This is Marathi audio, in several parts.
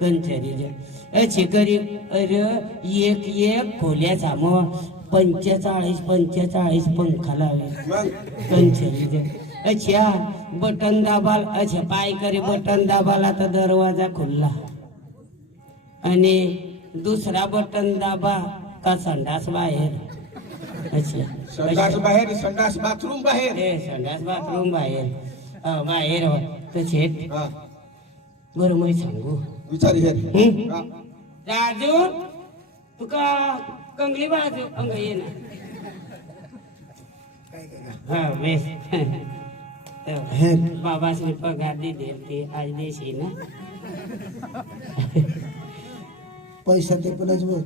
कंचरीच्या गरीब अरे एक एक खोल्याचा मग 45 पंखा लावे कंचरीच्या. अच्छा बटन दाबाल अच्छा पाय करे बटन दाबाला तर दरवाजा खुलला आणि दुसरा बटन दाबा का संडास बाहेर. अच्छा संडास बाहेर संडास बाथरूम बाहेर संडास बाथरूम बाहेर बाहेर तसे बरं मी सांगू विचार राजू तुका कंगली बाजू अंग ये ना हा बेस बाबासने पगार दिले ते आज देशी ना पैसा ते पणच बघ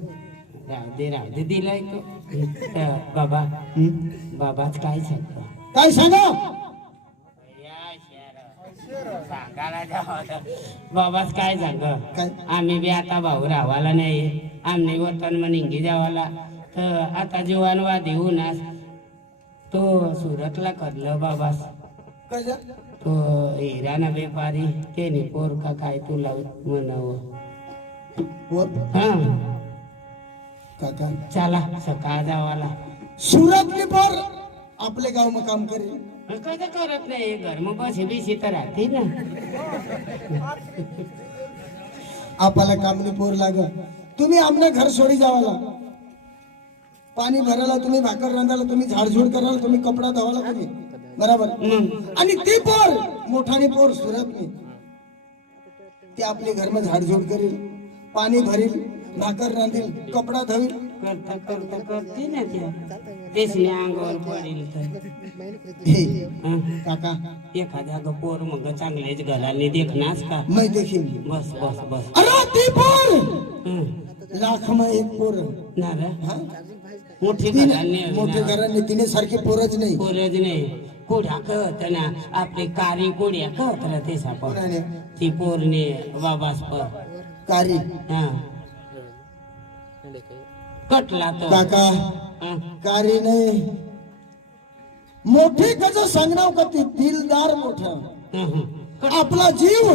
राहू दे दिलाय तो बाबाच काय सांगतो काय सांगा बाबाच काय सांग आम्ही बी आता भाऊ रावाला नाही आम्ही वतन मनिंगी जावाला तर आता जीवानवादी होऊन तो सुरतला करलं बाबास तो हिराना व्यापारी त्याने पोर का काय तुला म्हणावं हा काका चला सकाळ जावाला सुरतली पोर आपले गाव मग काम करेल कसं करत नाही घर मग बसे बिशी तर राहते ना आपल्याला कामनी पोर लाग तुम्ही आमना घर सोडी जावाला पाणी भरायला तुम्ही भाकर रांधायला तुम्ही झाडझूड करायला तुम्ही कपडा धुवायला तुम्ही बरोबर आणि ती पोर मोठानी पोर सुरतनी ते आपले घर मध्ये झाडझूड करेल पाणी भरेल भाकर रांधेल कपडा धुईल करता करता करते ना त्या देशने अंगावर पडेल काका एखाद्या पोर मग चांगलेच घराने देखनास का मैं देखील बस बस बस अरे ती पोर लाख में एक पोर ना रे मोठी घराने मोठे घराने तिने सारखी पोरच नाही पोरच नाही कोड्या कळत ना आपले कारी कोड्या कळत ना ते सापड ती पोरने बाबास पर कारी हा कटला तो काका कारी नाही मोठे कस सांगणार का ते दिलदार मोठा आपला जीव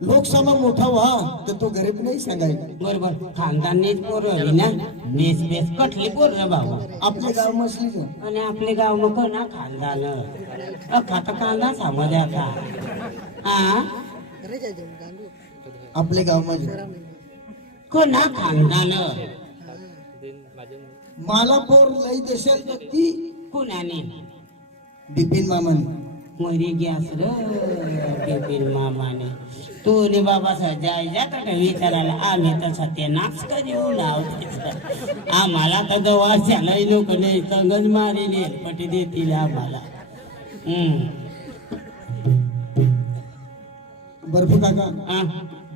लोकसभा मोठा व्हा तर तो गरीब नाही सांगायला बरोबर खानदानीच पोर ना बेस बेस कटली पोर रे भाऊ आपले गाव मसली आणि आपले गाव नको ना खानदान खाता कांदा समज आता हा आपले गाव मध्ये कोणा खानदान मला पोर लई देशाल व्यक्ती कोणाने बिपिन मामाने मरी गॅस रे बिपिन मामाने तू ने बाबा जाय जाता का विचारायला आम्ही तर सत्यानाश करू लावतो आम्हाला तर जवळच्याला लोक नाही तंगच मारेल पटी देतील आम्हाला बर्फी काका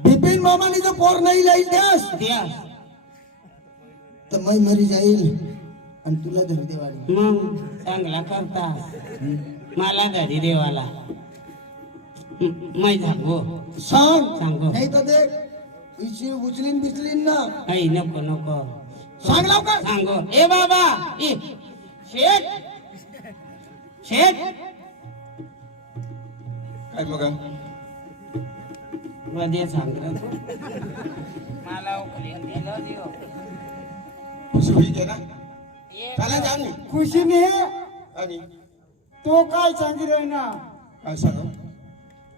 बिपिन मामाने जो पोर नाही लाईल त्यास तर मै मरी जाईल आणि तुला धर देवाला मग चांगला करता मला घरी देवाला मै सांगू सांगू नाही तर देख उचलीन बिचलीन ना काही नको नको सांग लवकर सांगू ए बाबा शेठ शेठ काय बघा मध्ये सांग मला उकलीन दिलं देव खुशी होई के ना चला जाऊ खुशीने आणि तो काय सांगितलंय ना काय सांग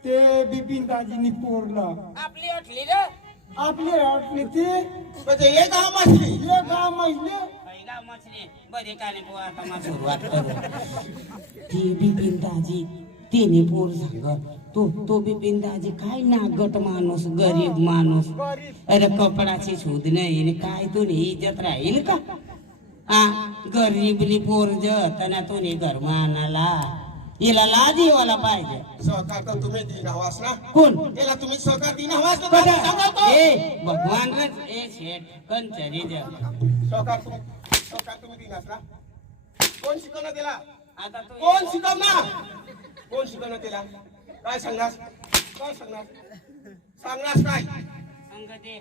ते बिपिन दाजीनी पोरला आपली अटली रे आपली वाटली ती म्हणजे हे गाव मासली हे गाव माहिती गाव मछली बरे काने पो आता मला सुरुवात करू ती बिपिन दाजी तिने पोर सांग तो बिपिन दाजी काय नागट माणूस गरीब माणूस अरे कपडाची शोध नाही काय तुने इज्जत राहील का गरीबली पोर जतना तुने घर मानाला हिला लाज येवाला पाहिजे सहकार तर तुम्ही दिन हवास ना कोण याला तुम्ही सहकार दिन हवास ना ए भगवान रच ए शेठ कंचरी सहकार तुम्ही दिन ना कोण शिकवणार त्याला आता तो कोण शिकवणार कोण शिकवणार त्याला काय सांगणार काय अंगदे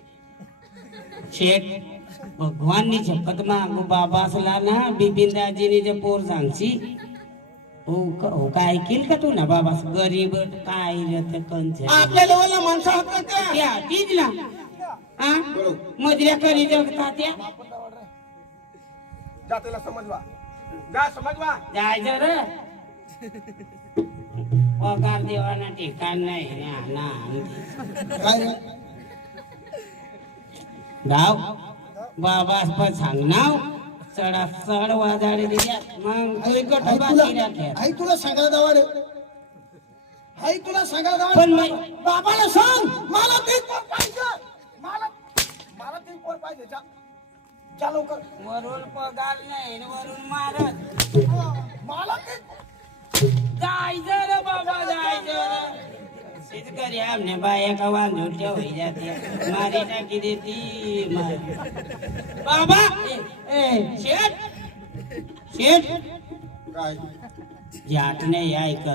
शेठ भगवाननी शपथ मागू बाबा असला ना बिपिन दाजीने जे पोर सांगशी हो काय ऐकील का तू ना बाबा गरीब काय रे कंच आपल्या लेवलला माणसं हातात का? त्या तीच ना हा मजऱ्या करी जगता त्या जा त्याला समजवा, जा समजवा. जायचं रे पगार देवाना ठिकाण नाही ना काय रे? गाव बाबा पण सांग नाव चढा चढ वाजाडे दिल्या मग तू एक आई गठोबा तुला किरा खेळ. आई तुला सांगायला जावा रे. आई तुला सांगायला पण जावा. मी- बाबाला सांग मला 3 पोर पाहिजे. मला 3 पोर पाहिजे. जा जा लवकर. वरून पगार नाही आणि वरून मारत मला 3 जायचं रे बाबा जायचं रे तेच करी आमने बाया का वांधून ठेवाई जाते मारी टाकी देती मारी बाबा ए शेठ काय जाट नाही ऐक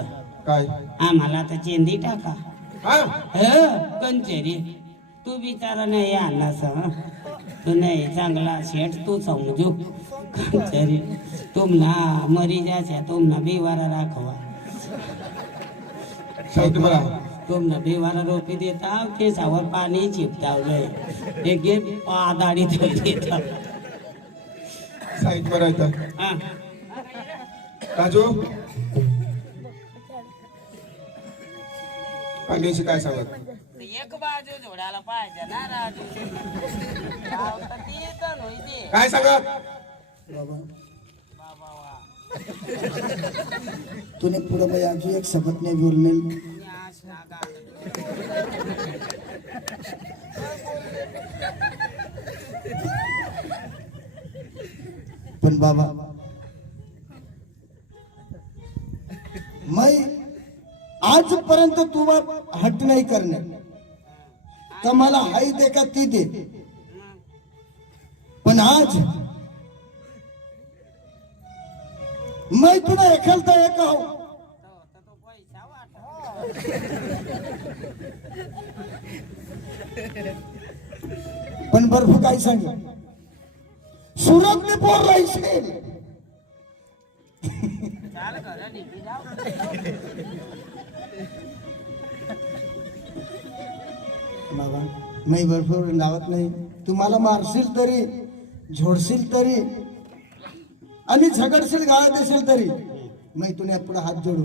काय आम्हाला तर चेंदी टाका हा कंचेरी तू बिचारा नाही आणलास हं? तू नाही चांगला शेठ तू समजू कंचेरी तुमना मरी जाच्या तुमना बिवारा राखवा सांगतो मला. तुमना बिवारा रोपी देता केसावर पाणी चिपटावलंय एक घे पादाडी देता साहित्य करायचं. हा राजू पाण्याशी काय सांगत? एक बाजू जोडायला पाहिजे ना राजू गाव तर ते तर होईते. काय सांगत? बाबा बाबा वा तूने पुढे बाई अजून एक शब्द नाही बोलणे. न्यास नागा. पण बाबा मैं आजपर्यंत तुला हट नाही करणार का मला हाई दे का ती दे. पण आज मैं तुला एखादा एक आहो. तो पैसा वाटा पण बर्फ काय सांग सुरतने पोर राहील. चाल कर निघी जाऊ बाबा मी भरपूर लावत नाही. तुम्हाला मारशील तरी झोडशील तरी आणि झगडशील गाळा देशील तरी मी तुला पुढे हात जोडू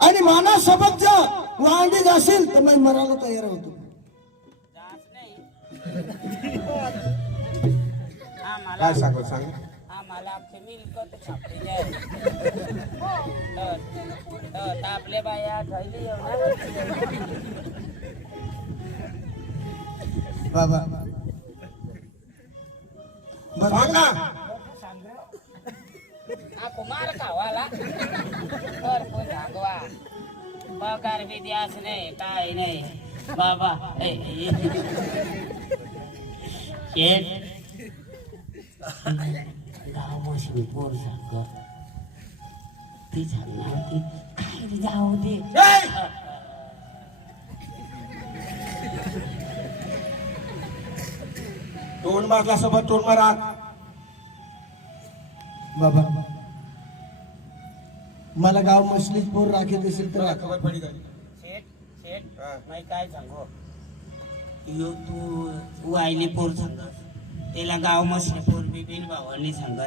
आणि माना सबक जा वांगी जाशील तर मी मरायला तयार होतो. जात नाही आम्हाला काय सांगत सांग. आम्हाला आमची मिलकत छापलेली आहे तर आपल्या बाया घरी बाबा सांग ना. कुमार खावाला भरपूर सांगवा पगार बी द्यास नाही काय नाही बाबा शेठ गाव मशीन पोर सांग ती सांगणार ती काय रे जाऊ दे तोंड मारला सोबत तोंड मारा. बाबा मला गाव मछलीच पोर राखी देशील तर तुला राख. खबर पडी काय? शेठ शेठ हा. मी काय सांगू यो तू वायली पोर सांग त्याला गाव मशीन पोर बिबिन भावानी सांग